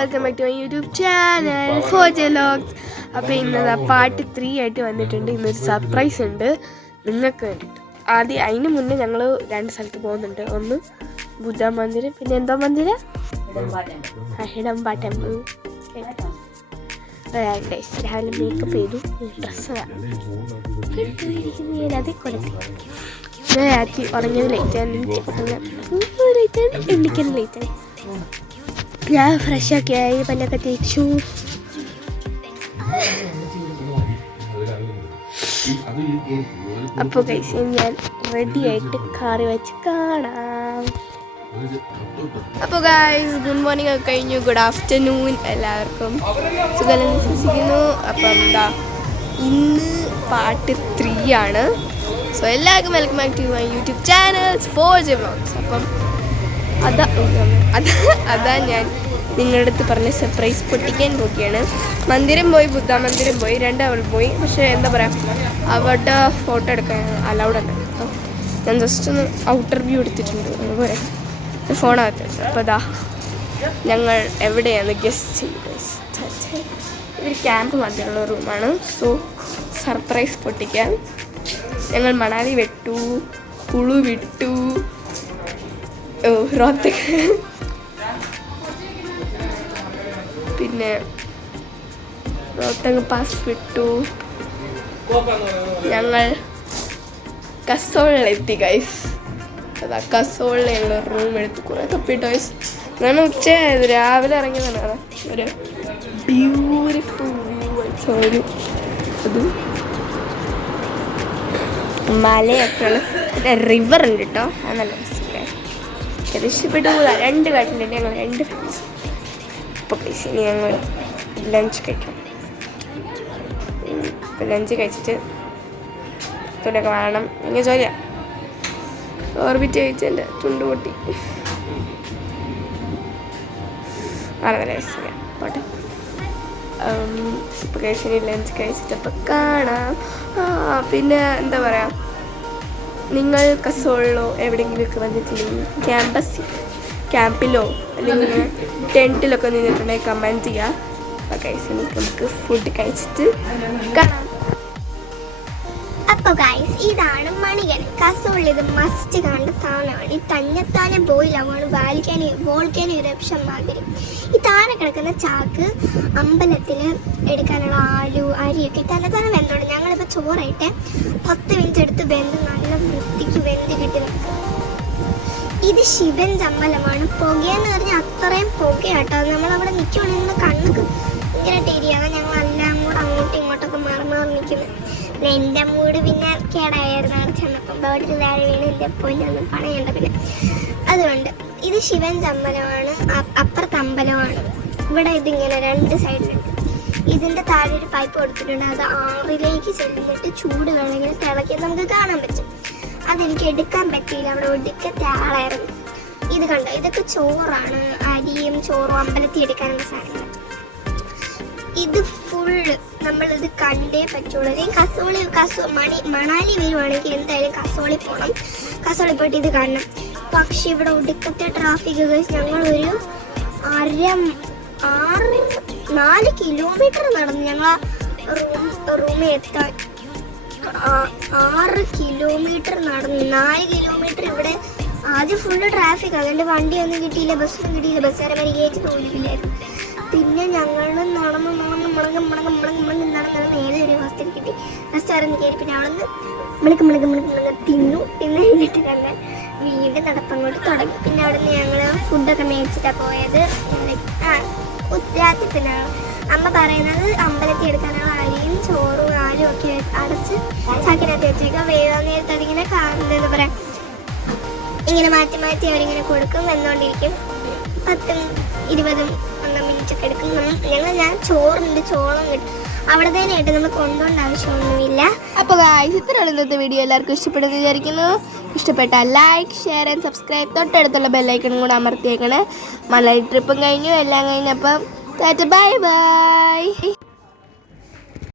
Welcome back to my YouTube channel Foja vlogs. അപ്പോൾ ഇന്നത് part 3 ആയിട്ട് വന്നിട്ടുണ്ട്. ഇന്നൊരു സർപ്രൈസ് ഉണ്ട് നിങ്ങൾക്ക് വേണ്ടിയിട്ട്. ആദ്യം അതിന് മുന്നേ ഞങ്ങൾ 2 സ്ഥലത്ത് പോകുന്നുണ്ട്. ഒന്ന് ബുദ്ധ മന്ദിരം, പിന്നെ എന്തോ മന്ദിരം, ഹിഡംബ ടെമ്പിൾ. രാവിലെ മേക്കപ്പ് ചെയ്തു, ഡ്രസ്സ് അതേ കൊലത്തി രാത്രി ഉറങ്ങിയത് ലേറ്റാണ്, എണ്ണിക്കാൻ ലേറ്റായി. ഞാൻ ഫ്രഷൊക്കെ ആയി, പല്ലൊക്കെ തേച്ചു. അപ്പോൾ ഗൈസ് ഞാൻ റെഡി ആയിട്ട് കാറി വെച്ച് കാണാം. അപ്പോൾ ഗൈസ് ഗുഡ് മോർണിംഗ് ഒക്കെ കഴിഞ്ഞു. ഗുഡ് ആഫ്റ്റർനൂൺ എല്ലാവർക്കും. സുഖം വിശ്വസിക്കുന്നു. അപ്പം എന്താ ഇന്ന് പാർട്ട് 3 ആണ്. സോ എല്ലാവർക്കും welcome back to my YouTube channel Foja vlogs. അപ്പം അതാ ഞാൻ നിങ്ങളുടെ അടുത്ത് പറഞ്ഞ സർപ്രൈസ് പൊട്ടിക്കാൻ പോവുകയാണ്. മന്ദിരം പോയി, ബുദ്ധ മന്ദിരം പോയി, 2 അവിടെ പോയി. പക്ഷേ എന്താ പറയുക, അവിടെ ഫോട്ടോ എടുക്കാൻ അലൗഡ് അല്ല. അപ്പോൾ ഞാൻ ജസ്റ്റ് ഒന്ന് ഔട്ടർ വ്യൂ എടുത്തിട്ടുണ്ട്. അതുപോലെ ഫോണകത്ത് വെച്ചു. അപ്പോൾ അതാ ഞങ്ങൾ എവിടെയാണ് ഗസ്റ്റ് ചെയ്ത്. ഇതൊരു ക്യാമ്പ് മതിയുള്ള റൂമാണ്. സോ സർപ്രൈസ് പൊട്ടിക്കാൻ ഞങ്ങൾ മണാലി വിട്ടു, കുളു വിട്ടു, റോത്തക്ക്, പിന്നെ റോത്തങ് പാസ് വിട്ടു. ഞങ്ങൾ കസോളിലെത്തി ഗൈസ്. അതാ കസോളിൽ ഞങ്ങൾ റൂം എടുത്ത് കുറേ തപ്പിട്ട് ഗൈസ്. ഞാൻ ഉച്ചയായത് രാവിലെ ഇറങ്ങിയതാണ്. ഒരു ബ്യൂട്ടിഫുൾ വ്യൂ വെച്ച ഒരു അത് മലയൊക്കെയാണ്. പിന്നെ റിവർ ഉണ്ട് കേട്ടോ, അത് നല്ല രസമില്ലേ. ഇഷ്ടപ്പെട്ടു. 2 കാട്ടിലുണ്ട് ഞങ്ങൾ 2 ഫ്രണ്ട്സ്. ഇപ്പോൾ പൈസ ഇനി ഞങ്ങൾ ലഞ്ച് കഴിക്കാം. ഇപ്പം ലഞ്ച് കഴിച്ചിട്ട് തുണിയൊക്കെ വേണം. ഇങ്ങനെ ജോലിയാണ്. ഓർബിറ്റ് കഴിച്ചതിൻ്റെ ചുണ്ട് പൊട്ടി. വളരെ രസമില്ല പോട്ടെ. ഇപ്പോൾ കഴിച്ചിട്ട് ലഞ്ച് കഴിച്ചിട്ടപ്പോൾ കാണാം. പിന്നെ എന്താ പറയുക, നിങ്ങൾ കസോളിലോ എവിടെയെങ്കിലുമൊക്കെ വന്നിട്ടുണ്ടെങ്കിൽ ക്യാമ്പിലോ അല്ലെങ്കിൽ ടെൻറ്റിലൊക്കെ നിന്നിട്ടുണ്ടെങ്കിൽ കമൻറ്റ് ചെയ്യുക. അപ്പോൾ ഗൈസ് നമുക്ക് ഫുഡ് കഴിച്ചിട്ട് കാണാം. അപ്പോൾ ഗൈസ് ഇതാണ് മണികൻ. കസോളിൽ ഇത് മസ്റ്റ് കാണേണ്ട സാധനമാണ്. ഈ തന്നെത്താനെ ബോയിലാണ് വോൾക്കാനോ ഇറപ്ഷൻ മാതിരി. ഈ താഴെ കിടക്കുന്ന ചാക്ക് അമ്പലത്തിൽ എടുക്കാനുള്ള ആലു അരിയൊക്കെ തന്നെത്താനെ വെന്തോണ്ട്. ഞങ്ങളിപ്പോൾ ചോറായിട്ട് 10 മിനിറ്റ് എടുത്ത് വെന്ത് നല്ല വൃത്തിക്ക് വെന്ത് കിട്ടി. ഇത് ശിവൻ്റെ അമ്പലമാണ്. പുകയെന്ന് പറഞ്ഞാൽ അത്രയും പുകയാട്ടോ. നമ്മളവിടെ നിൽക്കുവാണെങ്കിൽ കണ്ണൊക്കെ ഇങ്ങനെ ടേരിയാണ്. ഞങ്ങളെല്ലാം കൂടെ അങ്ങോട്ടും ഇങ്ങോട്ടൊക്കെ മാറി നിൽക്കുന്നത്. എൻ്റെ മൂഡ് പിന്നെ കേടായിരുന്നു. അവിടെ ചെന്നപ്പം ബേർഡിൽ താഴെ വീണ് എൻ്റെ പൊന്നൊന്നും പണയണ്ട. പിന്നെ അതുകൊണ്ട് ഇത് ശിവൻ്റെ അമ്പലമാണ്. അപ്പുറത്തെ അമ്പലമാണ്. ഇവിടെ ഇതിങ്ങനെ 2 സൈഡിലുണ്ട്. ഇതിൻ്റെ താഴെ ഒരു പൈപ്പ് കൊടുത്തിട്ടുണ്ട്. അത് 6ലേക്ക് ചെല്ലിട്ട് ചൂട് വെള്ളം ഇങ്ങനെ തിളക്കിയത് നമുക്ക് കാണാൻ പറ്റും. അതെനിക്ക് എടുക്കാൻ പറ്റിയില്ല, അവിടെ ഒടുക്കത്തെ ആളായിരുന്നു. ഇത് കണ്ടോ, ഇതൊക്കെ ചോറാണ്. അരിയും ചോറും അമ്പലത്തിൽ എടുക്കാനുള്ള സാധനങ്ങൾ. ഇത് ഫുള്ള് നമ്മളിത് കണ്ടേ പറ്റുള്ളൂ. മണാലി വരുവാണെങ്കിൽ എന്തായാലും കസോളി പോകണം. കസോളി പോയിട്ട് ഇത് കാണണം. പക്ഷെ ഇവിടെ ഒടുക്കത്തെ ട്രാഫിക്. ഞങ്ങളൊരു 4 കിലോമീറ്റർ നടന്നു ഞങ്ങൾ റൂമിൽ എത്താൻ. 6 കിലോമീറ്റർ നടന്നു. 4 കിലോമീറ്റർ ഇവിടെ ആദ്യം ഫുള്ള് ട്രാഫിക്. അതുകൊണ്ട് വണ്ടിയൊന്നും കിട്ടിയില്ല, ബസ്സൊന്നും കിട്ടിയില്ല, ബസ്സുകാരെ പരിഗണിച്ച് പോലില്ലായിരുന്നു. പിന്നെ ഞങ്ങൾ നടന്ന് ഏതൊരു ഹോസ്റ്റലിൽ കിട്ടി. റെസ്റ്റോറൻറ്റ് കയറി. പിന്നെ അവിടെ നിന്ന് തിന്നു കഴിഞ്ഞിട്ട് ഞങ്ങൾ വീണ്ടും നടപ്പങ്ങോട്ട് തുടങ്ങി. പിന്നെ അവിടെ നിന്ന് ഞങ്ങൾ ഫുഡൊക്കെ മേടിച്ചിട്ടാണ് പോയത്. രാത്രി പിന്നെ അമ്മ പറയുന്നത് അമ്പലത്തിൽ എടുക്കാനുള്ള അരിയും ചോറും ആരും ഒക്കെ അടച്ച് ചാക്കിനകത്ത് വെച്ചേക്കാം. വേവാൻ നേരത്ത് അതിങ്ങനെ എന്താ പറയുക, ഇങ്ങനെ മാറ്റി അവരിങ്ങനെ കൊടുക്കും, വെന്നുകൊണ്ടിരിക്കും. 10-20 മിനിറ്റ് ഒക്കെ എടുക്കും. ഞാൻ ചോറുണ്ട്, ചോളം കിട്ടും. അവിടെ തന്നെയായിട്ട് നമ്മൾ കൊണ്ടുപോകേണ്ട ആവശ്യമൊന്നുമില്ല. അപ്പോൾ ഗൈസ് ഇത്രയുള്ള ഇന്നത്തെ വീഡിയോ എല്ലാവർക്കും ഇഷ്ടപ്പെട്ടെന്ന് വിചാരിക്കുന്നു. ഇഷ്ടപ്പെട്ടാൽ ലൈക്ക്, ഷെയർ ആൻഡ് സബ്സ്ക്രൈബ്. തൊട്ടടുത്തുള്ള ബെല്ലൈക്കണും കൂടെ അമർത്തിയേക്കണേ. മലയാളി ട്രിപ്പും കഴിഞ്ഞു, എല്ലാം കഴിഞ്ഞപ്പം ബൈ ബൈ.